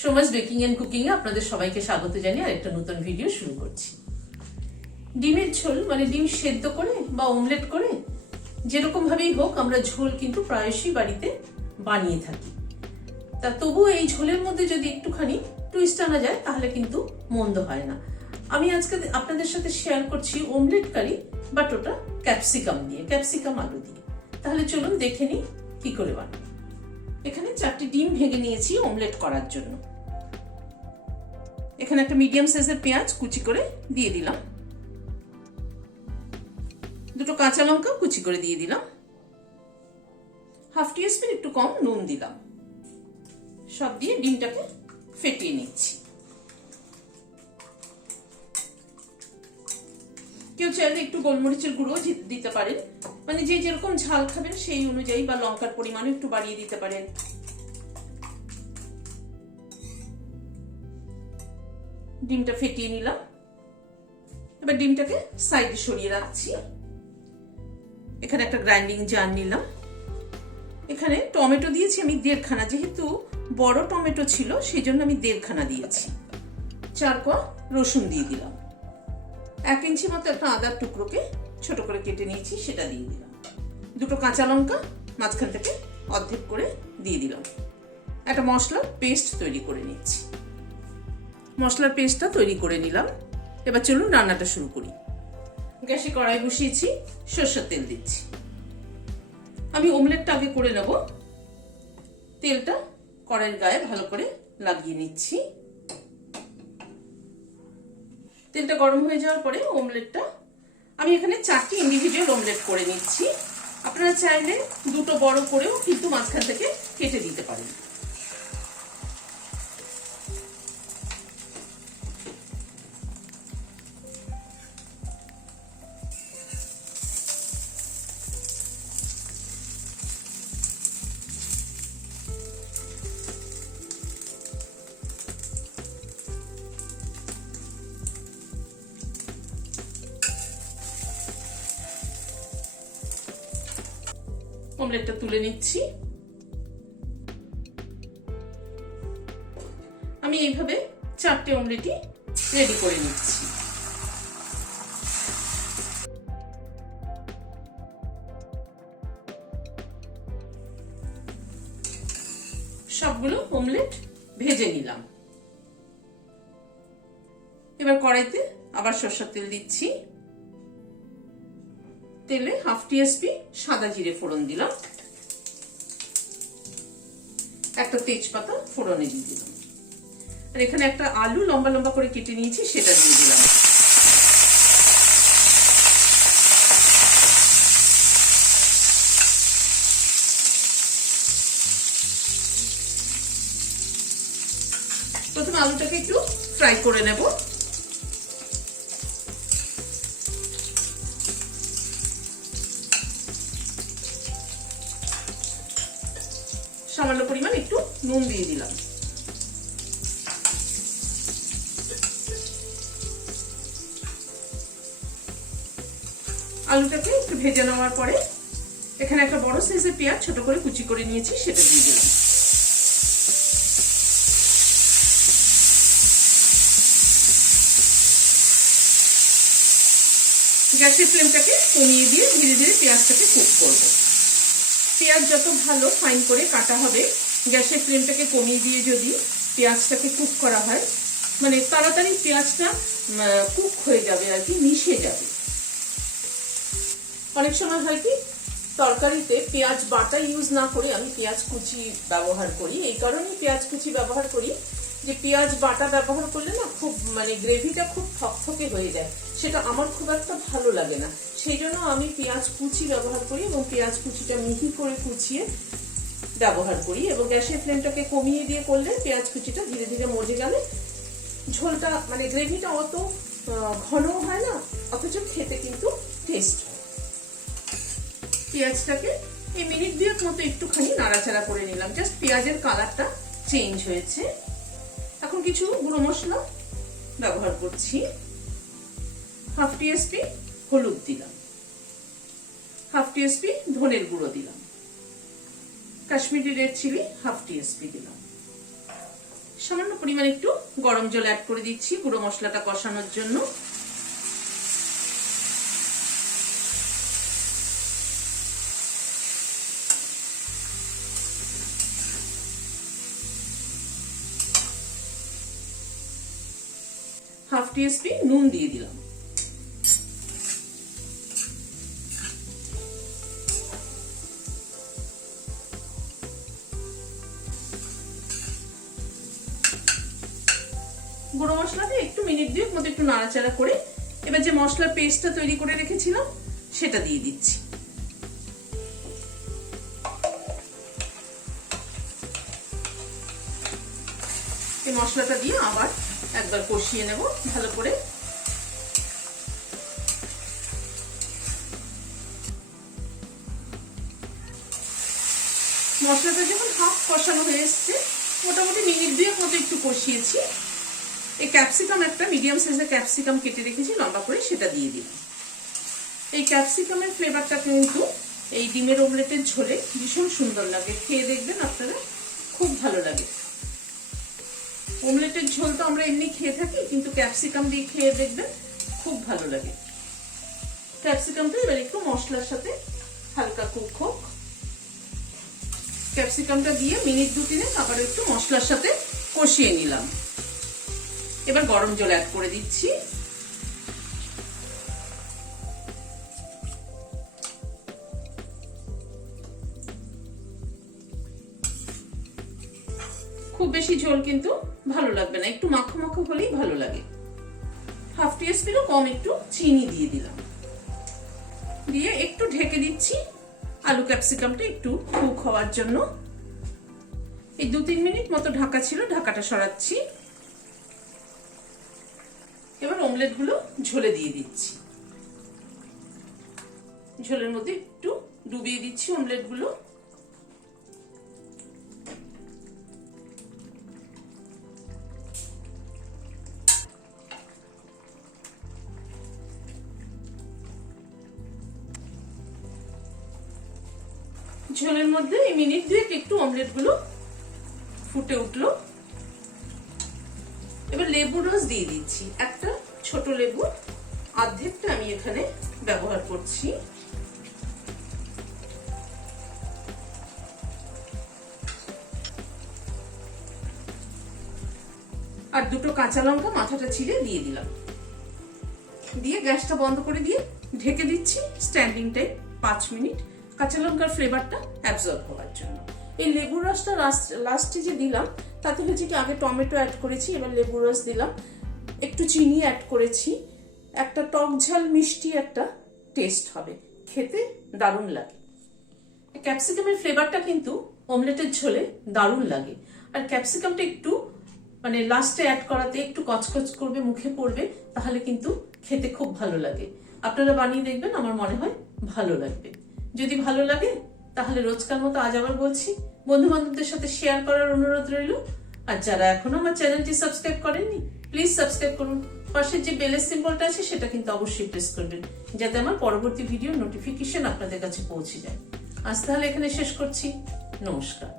Soma's baking and cooking এ আপনাদের সবাইকে স্বাগত জানিয়ে আরেকটা নতুন ভিডিও শুরু করছি। ডিমের ঝোল মানে ডিম সেদ্ধ করে বা অমলেট করে যেরকম ভাবেই হোক আমরা ঝোল কিন্তু প্রায়শই বাড়িতে বানিয়ে থাকি। তা তবুও এই ঝোলের মধ্যে যদি একটুখানি টুইস্ট আনা যায় তাহলে কিন্তু মন্দ হয় না। আমি আজকে আপনাদের সাথে শেয়ার করছি অমলেট কারি, বাট ওটা ক্যাপসিকাম দিয়ে, ক্যাপসিকাম আলু দিয়ে। তাহলে চলুন দেখে নিই কি করে বানাই। এখানে 4টি ডিম ভেঙে নিয়েছি অমলেট করার জন্য। এখানে একটা মিডিয়াম সাইজের পেঁয়াজ কুচি করে দিয়ে দিলাম, দুটো কাঁচা লঙ্কা কুচি করে দিয়ে দিলাম, হাফ টিস্পুন একটু কম নুন দিলাম। সব দিয়ে ডিমটাকে ফেটিয়ে নিচ্ছি। কেউ চাইলে একটু গোলমরিচের গুঁড়ো দিতে পারেন, মানে যে যেরকম ঝাল খাবেন সেই অনুযায়ী, বা লঙ্কার পরিমাণ একটু বাড়িয়ে দিতে পারেন। ডিমটা ফেটিয়ে নিলাম, এবার ডিমটাকে সাইডে সরিয়ে রাখছি। এখানে একটা গ্রাইন্ডিং জার নিলাম। এখানে টমেটো দিয়েছি আমি 1.5 খানা, যেহেতু বড় টমেটো ছিল সেই জন্য আমি 1.5 খানা দিয়েছি। 4 কোয়া রসুন দিয়ে দিলাম। 1 ইঞ্চি মতো একটা আদার টুকরোকে ছোট করে কেটে নিয়েছি, সেটা দিয়ে দিলাম। দুটো কাঁচা লঙ্কা মাঝখান থেকে অর্ধেক করে দিয়ে দিলাম। একটা মশলার পেস্ট তৈরি করে নিচ্ছি। মশলার পেস্টটা তৈরি করে নিলাম। এবার চলুন রান্নাটা শুরু করি। গ্যাসে কড়াই বসিয়েছি, সরষের তেল দিচ্ছি। আমি অমলেটটা আগে করে নেব। তেলটা কড়াইয়ের গায়ে ভালো করে লাগিয়ে নিচ্ছি। তেলটা গরম হয়ে যাওয়ার পরে অমলেটটা আমি এখানে 4টি ইন্ডিভিজুয়াল অমলেট করে নিচ্ছি। আপনারা চাইলে দুটো বড় করেও কিন্তু মাঝখান থেকে কেটে দিতে পারেন। অমলেটটা তুলে নিচ্ছি। আমি এইভাবে 4টে অমলেটই রেডি করে নিচ্ছি। সবগুলো অমলেট ভেজে নিলাম। এবার কড়াইতে আবার সরষের তেল দিচ্ছি। তেলে হাফ টিস্পুন সাদা জিরে ফোড়ন দিলাম, একটা তেজপাতা ফোড়নে দিয়ে দিলাম, আর এখানে একটা আলু লম্বা লম্বা করে কেটে নিয়েছি, সেটা দিয়ে দিলাম। প্রথমে আলুটাকে একটু ফ্রাই করে নেব। সামান্য পরিমাণ একটু নুন দিয়ে দিলাম। আলুটাকে একটু ভেজে নেওয়ার পরে এখানে একটা বড় সাইজের পেঁয়াজ ছোট করে কুচি করে নিয়েছি, সেটা দিয়ে দিলাম। গ্যাসের ফ্লেমটাকে কমিয়ে দিয়ে ধীরে ধীরে পেঁয়াজটাকে কুক করব। পেঁয়াজ যত ভালো ফাইন করে কাটা হবে, গ্যাসের ফ্লেমটাকে কমিয়ে দিয়ে যদি পেঁয়াজটাকে কুক করা হয়, মানে তাড়াতাড়ি পেঁয়াজটা কুক হয়ে যাবে আর কি, মিশে যাবে। অনেক সময় হয় কি, তরকারিতে পেঁয়াজ বাটা ইউজ না করে আমি পেঁয়াজ কুচি ব্যবহার করি। এই কারণেই পেঁয়াজ কুচি ব্যবহার করি যে পেঁয়াজ বাটা ব্যবহার করলে না খুব মানে গ্রেভিটা খুব থকথকে হয়ে যায়, সেটা আমার খুব একটা ভালো লাগে না। সেই জন্য আমি পেঁয়াজ কুচি ব্যবহার করি এবং পেঁয়াজ কুচিটা মিহি করে কুচিয়ে ব্যবহার করি। এবং গ্যাসের ফ্লেমটাকে কমিয়ে দিয়ে করলে পেঁয়াজ কুচিটা ধীরে ধীরে মজে গেলে ঝোলটা মানে গ্রেভিটা অত ঘনও হয় না, অথচ খেতে কিন্তু টেস্ট হয়। পেঁয়াজটাকে এই মিনিট 2 মতো একটুখানি নাড়াচাড়া করে নিলাম, জাস্ট পেঁয়াজের কালারটা চেঞ্জ হয়েছে। এখন কিছু গুঁড়ো মশলা ব্যবহার করছি। হাফ টিস্পুন হলুদ দিলাম, হাফ টিস্পুন ধনের গুঁড়ো দিলাম, Kashmiri red chilli half teaspoon দিলাম, সামান্য পরিমাণ একটু গরম জল অ্যাড করে দিচ্ছি গুঁড়ো মশলাটা কষানোর জন্য। হাফ টিস্পুন নুন দিয়ে দিলাম। গুঁড়ো মশলাটা একটু মিনিট 2 মতো একটু নাড়াচাড়া করে এবার যে মশলার পেস্টটা তৈরি করে রেখেছিলাম সেটা দিয়ে দিচ্ছি। এই মশলাটা দিয়ে আবার একবার কষিয়ে নেব ভালো করে। মশলাটা যখন হাফ কষানো হয়ে এসছে, মোটামুটি মিনিট 2 মতো একটু কষিয়েছি, এই ক্যাপসিকাম একটা মিডিয়াম সাইজের ক্যাপসিকাম কেটে রেখেছি লম্বা করে, সেটা দিয়ে দিলাম। এই ক্যাপসিকামের ফ্লেভারটা কিন্তু এই ডিমের অমলেটের ঝোলে ভীষণ সুন্দর লাগে, খেয়ে দেখবেন আপনারা, খুব ভালো লাগে। অমলেটের ঝোল তো আমরা এমনি খেয়ে থাকি, কিন্তু ক্যাপসিকাম দিয়ে খেয়ে দেখবেন খুব ভালো লাগে। ক্যাপসিকামটা এবার একটু মশলার সাথে হালকা কুক হোক। ক্যাপসিকামটা দিয়ে মিনিট 2-3 আবার একটু মশলার সাথে কষিয়ে নিলাম। এবার গরম জল অ্যাড করে দিচ্ছি। খুব বেশি ঝোল কিন্তু ভালো লাগবে না, একটু মাখো মাখো হলেই ভালো লাগে। হাফ টিস্পুনও কম একটু চিনি দিয়ে দিলাম, দিয়ে একটু ঢেকে দিচ্ছি আলু ক্যাপসিকামটা একটু কুক হওয়ার জন্য। এই 2-3 মিনিট মতো ঢাকা ছিল, ঢাকাটা সরাচ্ছি। এবার অমলেট গুলো ঝোলে দিয়ে দিচ্ছি, ঝোলের মধ্যে একটু ডুবিয়ে দিচ্ছি অমলেট গুলো। ঝোলের মধ্যে এই মিনিট 2 একটু অমলেট গুলো ফুটে উঠলো। এবার লেবুর রস দিয়ে দিচ্ছি, একটা ছোট লেবু অর্ধেকটা আমি এখানে ব্যবহার করছি। আর 2টো কাঁচা লঙ্কা মাথাটা ছিঁড়ে দিয়ে দিলাম, দিয়ে গ্যাসটা বন্ধ করে দিয়ে ঢেকে দিচ্ছি স্ট্যান্ডিং টাইম 5 মিনিট, কাঁচা লঙ্কার ফ্লেভারটা অ্যাবজর্ব হওয়ার জন্য। এই লেবুর রসটা লাস্টে যে দিলাম তাতে হচ্ছে কি, আগে টমেটো অ্যাড করেছি, এবার লেবুর রস দিলাম, একটু চিনি অ্যাড করেছি, একটা টক ঝাল মিষ্টি একটা টেস্ট হবে, খেতে দারুণ লাগে। ক্যাপসিকামের ফ্লেভারটা কিন্তু অমলেটের ঝোলে দারুণ লাগে। আর ক্যাপসিকামটা একটু মানে লাস্টে অ্যাড করাতে একটু কচকচ করবে, মুখে পড়বে, তাহলে কিন্তু খেতে খুব ভালো লাগে। আপনারা বানিয়ে দেখবেন, আমার মনে হয় ভালো লাগবে। যদি ভালো লাগে তাহলে রোজকার মতো আজ আবার বলছি, বন্ধু বান্ধবদের সাথে শেয়ার করার অনুরোধ রইল। আর যারা এখনো আমার চ্যানেলটি সাবস্ক্রাইব করেননি, প্লিজ সাবস্ক্রাইব করুন। পাশের যে বেলের সিম্বলটা আছে সেটা কিন্তু অবশ্যই প্রেস করবেন, যাতে আমার পরবর্তী ভিডিও নোটিফিকেশন আপনাদের কাছে পৌঁছে যায়। আজ তাহলে এখানে শেষ করছি, নমস্কার।